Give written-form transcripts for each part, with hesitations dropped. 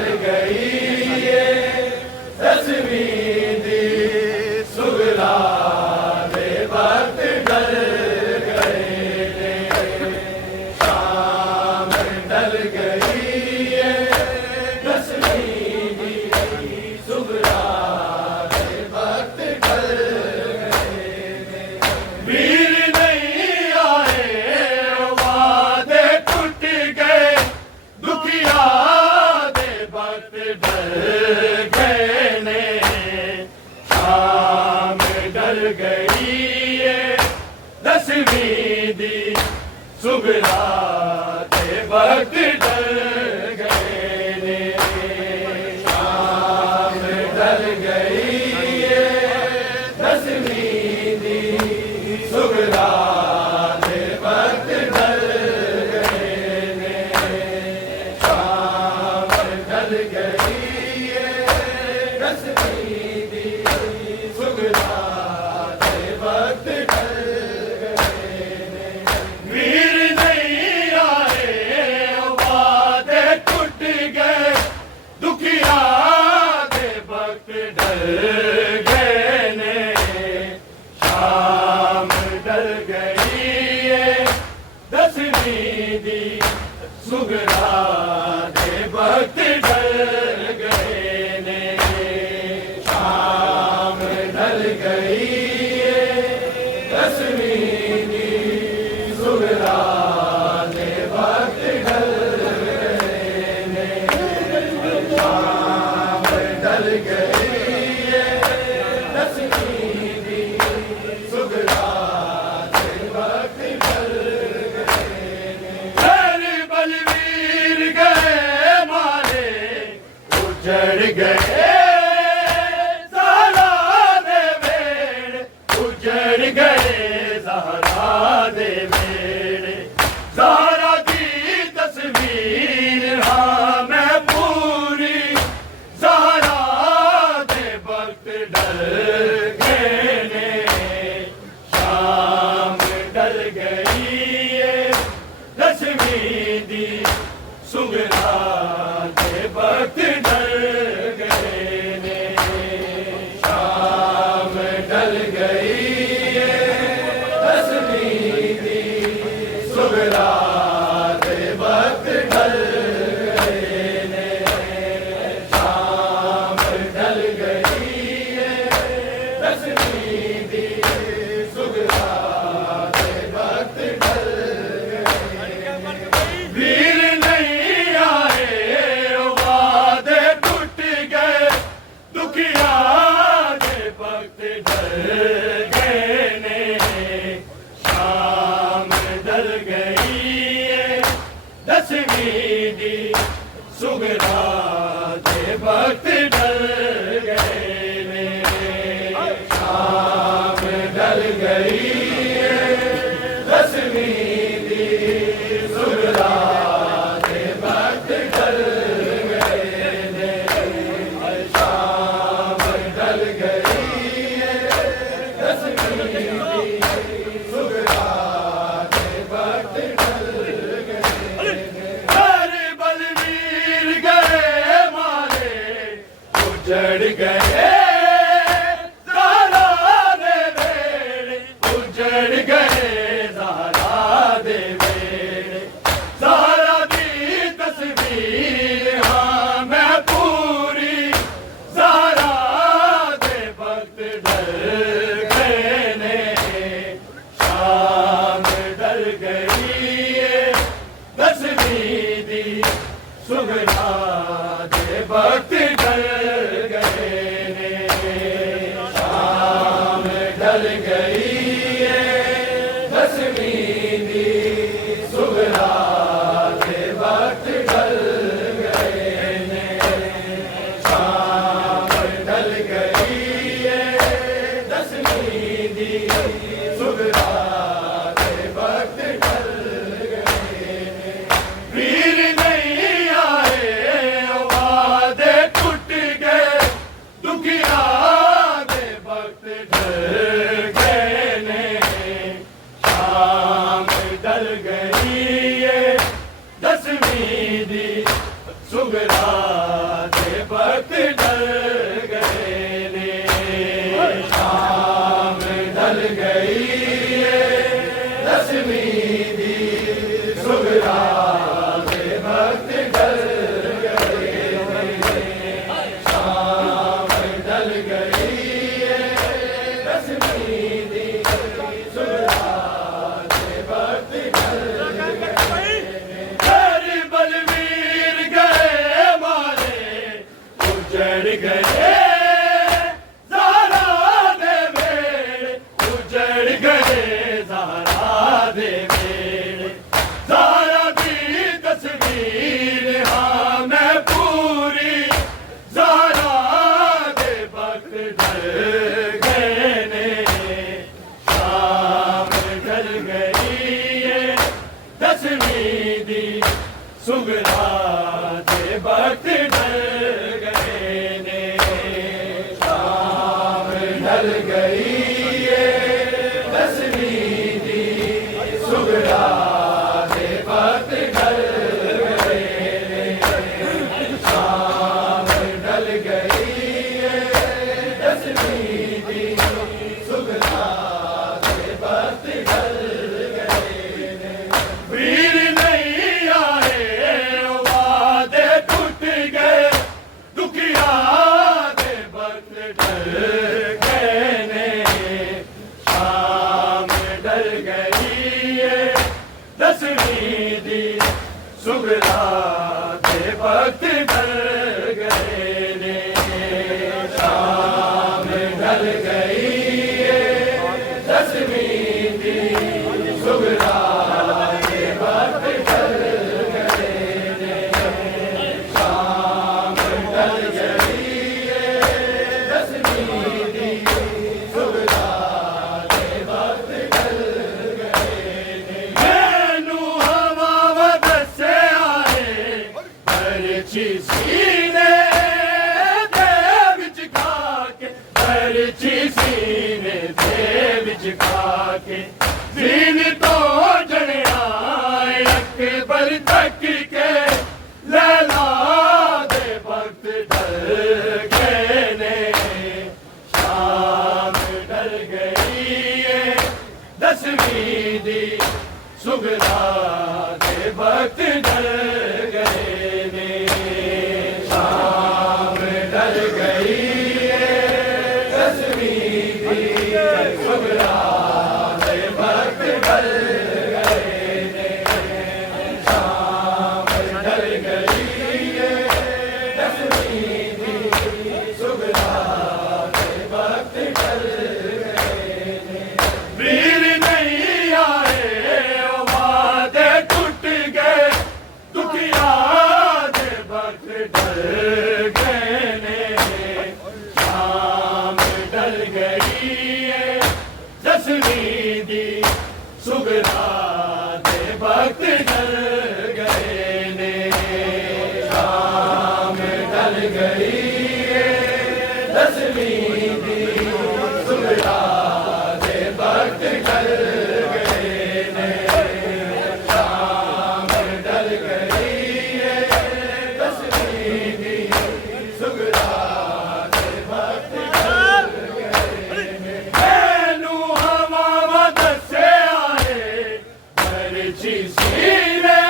ढल गई ये दसवीं दी सुगरा दे वक्त ढल गए ने शाम ढल गई ये दसवीं दी सुगरा दे वक्त ढल गए ने वीर नहीं आए वादे टूट गए दुखिया दे वक्त ढल गए ने शाम ढल गई ये दसवीं दी सुगरा दे वक्त ढल गए ने शाम ढल गई ये दसवीं दी सुगरा दे वक्त ढल गए ने शाम ढल गई ये दसवीं दी सुगरा दे वक्त ढल गए ने वीर नहीं आए वादे टूट गए दुखिया दे वक्त ढल गए ने शाम ढल गई ये दसवीं दी सुगरा दे वक्त ढल गए ने शाम ढल गई ये दसवीं दी सुगरा दे वक्त ढल गए ने शाम ढल गई ये दसवीं दी सुगरा दे वक्त ढल गए ने शर बलवीर गए मारे उजड़ गए ज़हरा दे बेड़े उजड़ गए ज़हरा दे बेड़े ज़हरा की तस्वीर हाँ मैं पूरी ज़हरा दे वक्त ढल गए ने शाम ढल गई ये दसवीं दी सुगरा दे वक्त ढल गए ने शाम ढल गई ये दसवीं दी सुगरा दे वक्त ढल गए ने शाम ढल गई ये दसवीं दी सुगरा दे वक्त ढल वीर नहीं आए वादे टूट गए दुखिया दे वक्त ढल गए ने शाम ढल गई ये दसवीं दी सुगरा दे वक्त ढल गए ने शाम ढल गई ये दसवीं दी सुगरा दे वक्त ढल गए ने शाम ढल गई ये दसवीं दी सुगरा दे वक्त ढल गए ने हर बलवीर गए मारे उजड़ गए ज़हरा दे बेड़े उजड़ गए ज़हरा दे बेड़े ज़हरा की तस्वीर हाँ मैं पूरी ज़हरा दे वक्त ढल गए ने शाम ढल गई ये दसवीं दी सुगरा दे वक्त ढल गए ने शाम ढल गई ये दसवीं दी सुगरा दे वक्त ढल गए ने शाम ढल गई ये दसवीं दी सुगरा दे वक्त ढल गए ने वीर नहीं आए वादे टूट वक्त ढल गए ने, शाम ढल गई है दसवीं दी सुगरा दे वक्त ढल गए ने, शाम ढल गई है दसवीं दी सुगरा दे वक्त ढल गए ने। हर बलवीर गए मारे उजड़ गए ज़हरा दे बेड़े, उजड़ गए ज़हरा दे बेड़े। ज़हरा दी तस्वीर हाँ मैं पूरी ज़हरा दे वक्त ढल गए ने, शाम ढल गई है दसवीं दी सुगरा दे वक्त ढल गए ने, शाम ढल गई है दसवीं दी सुगरा दे वक्त ढल गए ने, शाम ढल गई है दसवीं दी सुगरा दे वक्त ढल गए ने। वीर नहीं आए वादे टूट गए, दुखिया दे वक्त ढल गए ने, शाम ढल गई है दसवीं दी सुगरा दे वक्त ढल गए ने, शाम ढल गई है दसवीं दी सुगरा दे वक्त ढल गए ने, शाम ढल गई है दसवीं दी सुगरा दे वक्त ढल गए ने। मैनू हवा वदसे आए बरछी सीने दे विच खाके, बरछी सीने दे विच खाके, दीन तो जड़िया अकबर तक के लैला दे वक्त ढल गए ने, शाम ढल गई है दसवीं दी सुगरा दे वक्त ढल गए ने, शाम ढल गई है दसवीं दी सुगरा दे वक्त ढल गए ने, शाम ढल गई है दसवीं दी सुगरा दे वक्त ढल गए ने। वीर नहीं आए वादे टूट गए, दुखिया दे वक्त ढल गए ने, शाम ढल गई है दसवीं दी सुगरा दे वक्त ढल गए ने, शाम ढल गई है दसवीं दी सुगरा दे वक्त ढल गए ने, शाम ढल गई है दसवीं दी सुगरा दे वक्त ढल गए ने। मैनू हवा वदसे आए बरछी सीने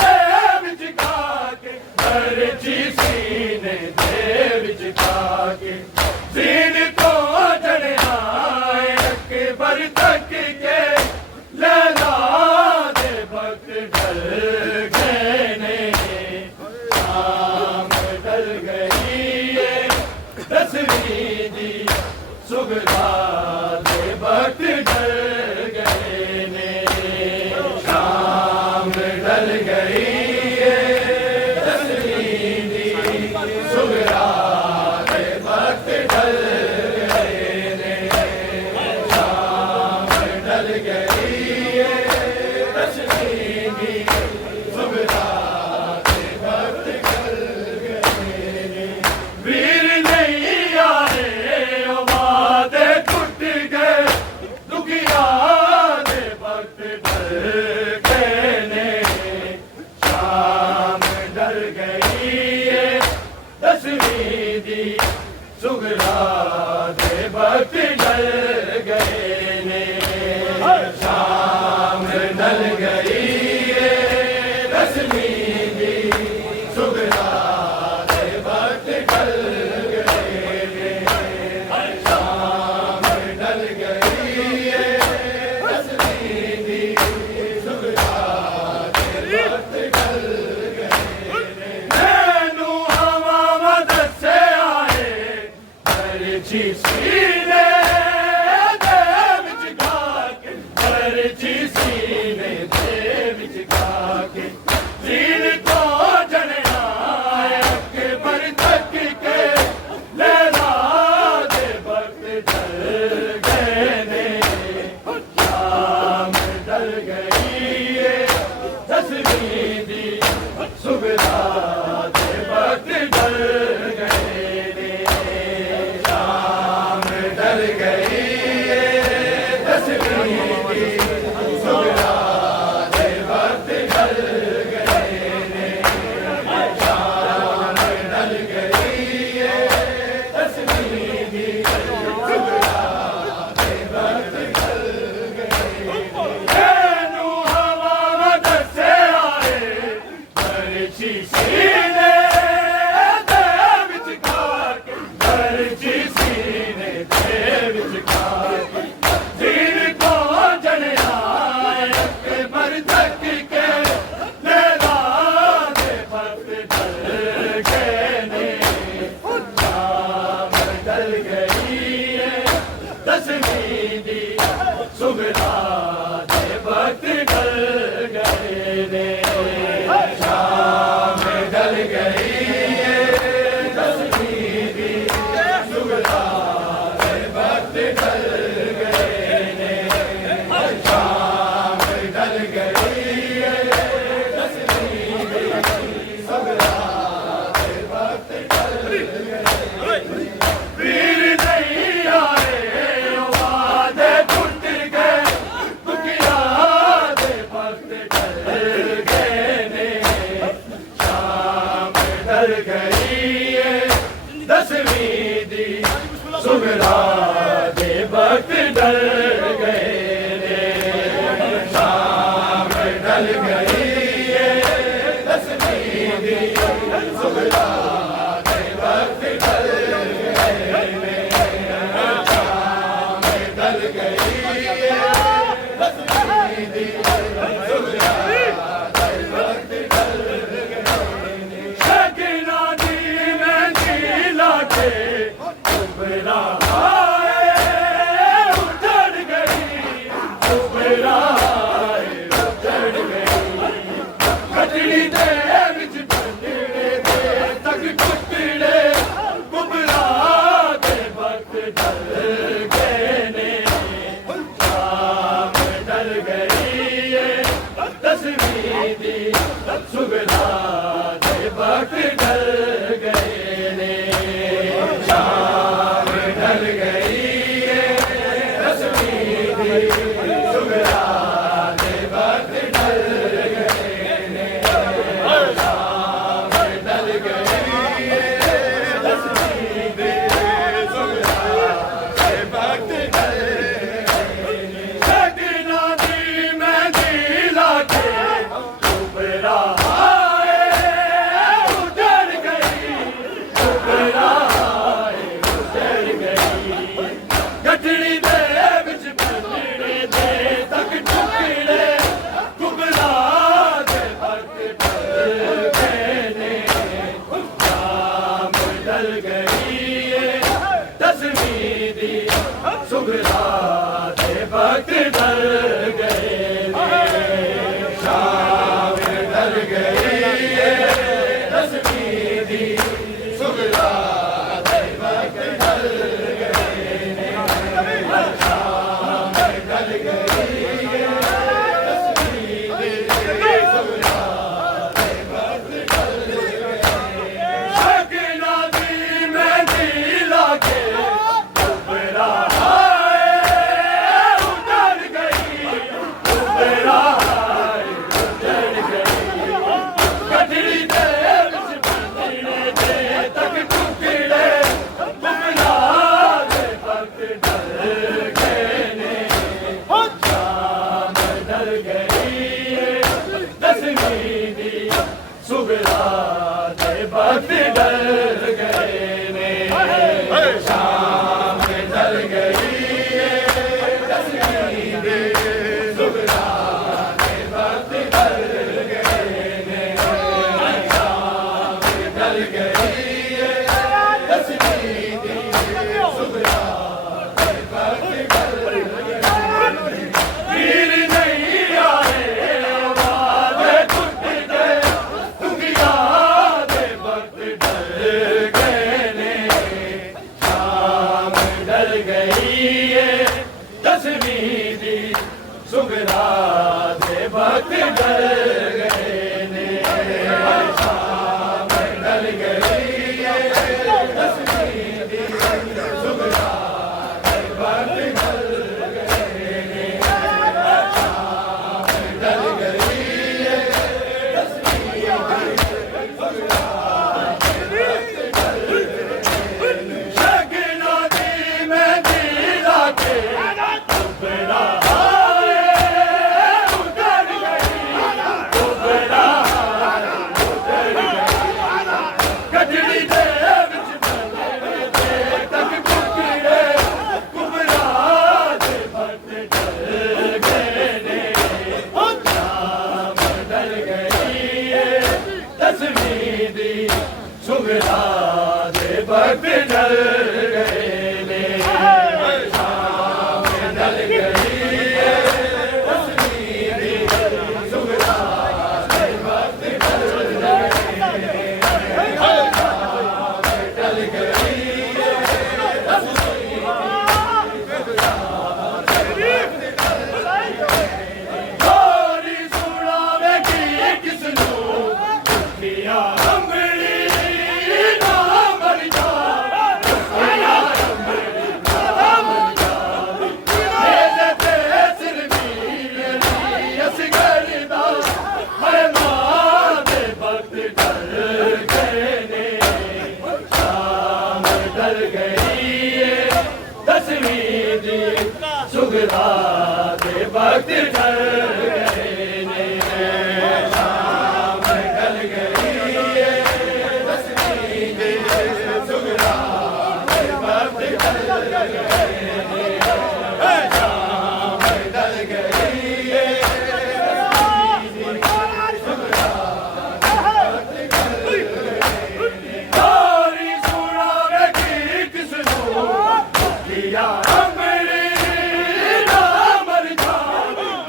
दे विच खाके, बरछी सीने दे विच खाके, दीन तो जड़िया अकबर तक के लैला दे वक्त ढल गए ने, शाम ढल गई है दसवीं दी सुगरा दे वक्त ढल गए ने, शाम ढल गई है दसवीं दी सुगरा दे वक्त ढल गए ने, शाम ढल गई है दसवीं दी सुगरा दे वक्त ढल गए ने। वीर नहीं आए वादे टूट गए, दुखिया दे वक्त ढल गए ने, शाम ढल गई है दसवीं दी सुगरा दे वक्त ढल गए ने शाम ढल गई दसवीं दी सुगरा दे वक्त ढल गए ने शाम ढल गई दसवीं दी सुगरा दे वक्त ढल गए मैनू हवा मदद से आए परची सीने दे विच खाके परची सीने दे विच खाके जीन को जनना अकबर तक के लहरा दे वक्त ढल गए ने शाम ढल गई दसवीं दी सुगरा दे वक्त ढल गए ने शाम ढल गई दसवीं दी सुगरा दे वक्त ढल गए ने शाम ढल गई दसवीं दी सुगरा दे वक्त ढल गए मैनू हवा मदद से आए परची सीने दे विच खाके परची सीने दे विच खाके जीन को जनया अकबर तक के लहरा दे वक्त ढल गए ने शाम ढल गई दसवीं दी सुगरा दे वक्त ढल गए ने शाम ढल गई दसवीं दी सुगरा दे वक्त ढल गए ने शाम ढल गई दसवीं दी सुगरा दे वक्त ढल गए वीर नहीं आए वादे टूट गए दुखिया दे वक्त ढल गए ने शाम ढल गई दसवीं दी सुगरा दे वक्त ढल गए ने शाम ढल गई दसवीं दी सुगरा दे वक्त ढल गए ने शाम ढल गई दसवीं दी सुगरा दे वक्त ढल गए ने शकीना दी मेहंदी लाके सुगरा आए उजड़ गई सुगरा आए उजड़ गई कटड़ी दे विच टुकड़े दे तक टुकड़े कुबरा दे वक्त ढल गए ने शाम ढल गई दसवीं दी सुगरा दे वक्त ढल गए ने शाम ढल गई दसवीं दी सुगरा दे वक्त ढल गए ने शाम ढल गई दसवीं दी सुगरा दे वक्त ढल गए ने शकीना दी मेहंदी लाके सुगरा आए उजड़ गई सुगरा आए उजड़ गई गठड़ी दे विच बंधड़े दे तक टुकड़े कुबरा दे वक्त ढल गए ने शाम ढल गई दसवीं दी सुगरा दे वक्त ढल गए ने शाम ढल गई दसवीं दी सुगरा दे वक्त ढल गए ने शाम ढल गई दसवीं दी सुगरा दे वक्त ढल गए शकीना दी वक्त ढल गए ने, शाम ढल गई तस्वीर दी सुगरा वक्त ढल गए ने, शाम ढल गई तस्वीर दी सुगरा वक्त ढल गए ने, शगना दी मैं दिला के उबरा सुगरा दे वक्त ढल गए ने, शाम ढल गई तस्वीर सुगरा दे वक्त ढल गए ने, शाम ढल गई तस्वीर सुगरा दे वक्त ढल गए। गोरी सुनावे की किसनू दुखिया सुगरा दे वक्त ढल गए ने, शाम ढल गई तस्वीर सुगरा दे वक्त ढल गए ने, शाम ढल गई सुगरा दे वक्त ढल गए। गोरी सुनावे की किसनू दुखिया सुगरा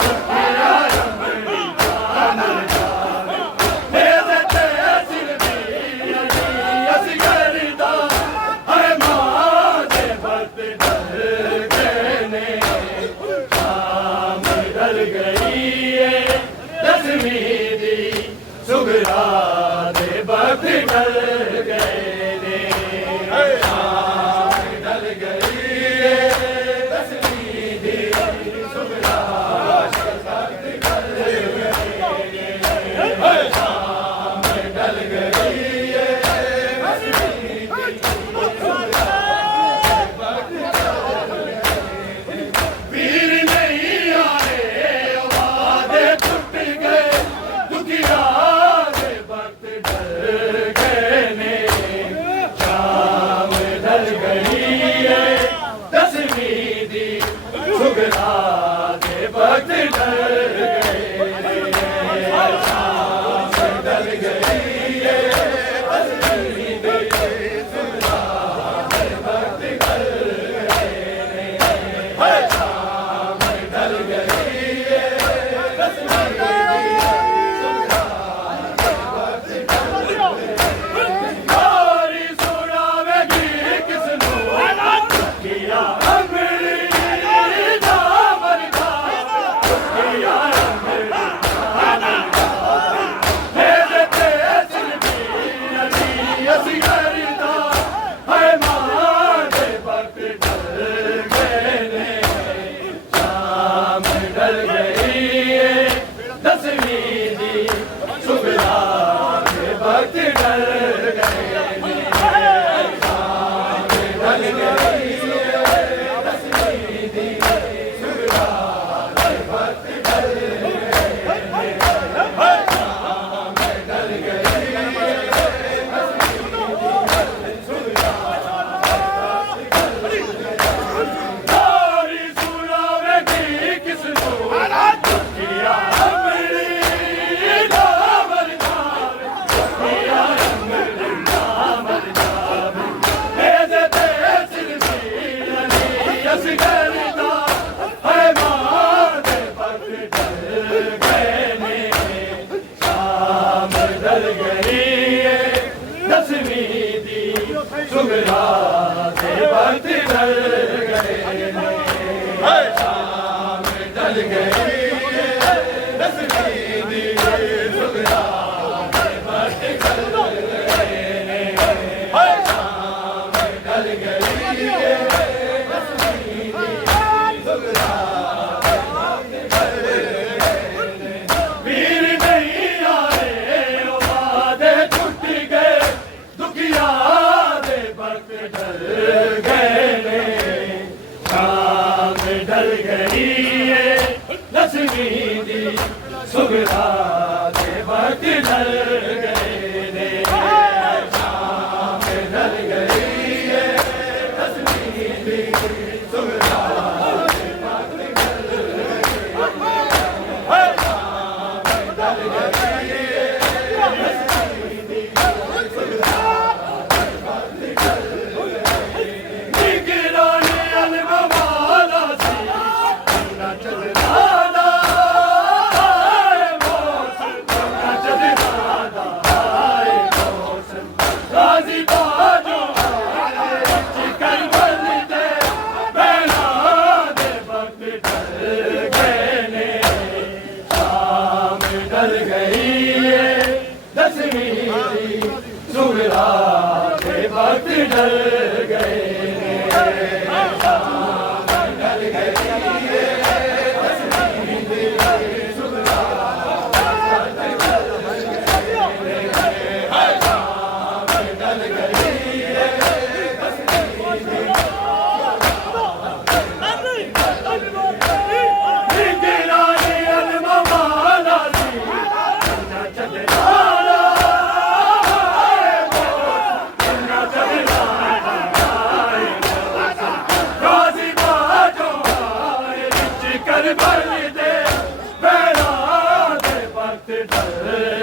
दे वक्त ढल गए ने, शाम ढल गई तस्वीर सुगरा दे वक्त ढल गए ने, शाम ढल गई तस्वीर सुगरा दे वक्त ढल गए। वीर नहीं आए वादे टूट गए, दुखिया सुगरा दे वक्त ढल गए ने, शाम ढल गई तस्वीर सुगरा दे वक्त ढल गए ने, शाम ढल गई तस्वीर सुगरा दे वक्त ढल गए। गोरी सुनावे की किसनू दुखिया सुगरा दे वक्त ढल गए ने, शाम ढल गई तस्वीर सुगरा दे वक्त ढल गए ने, शाम ढल गई सुगरा दे वक्त ढल गए। गोरी सुनावे की किसनू दुखिया सुगरा दे वक्त ढल गए ने, शाम ढल गई तस्वीर दसवीं दी सुगरा दे वक्त ढल गए ने शाम ढल गई है दसवीं दी सुगरा दे वक्त ढल गए शाम ढल गई है दसवीं दी सुगरा दे वक्त ढल गए निगरानी अलमवाला सी ना चलना ढल गई है दसवीं सुगरा के वक्त ढल गए ढल गई है दसवीं सुगरा ढल गई है कर बल दे बेड़ा दे वक्त ढल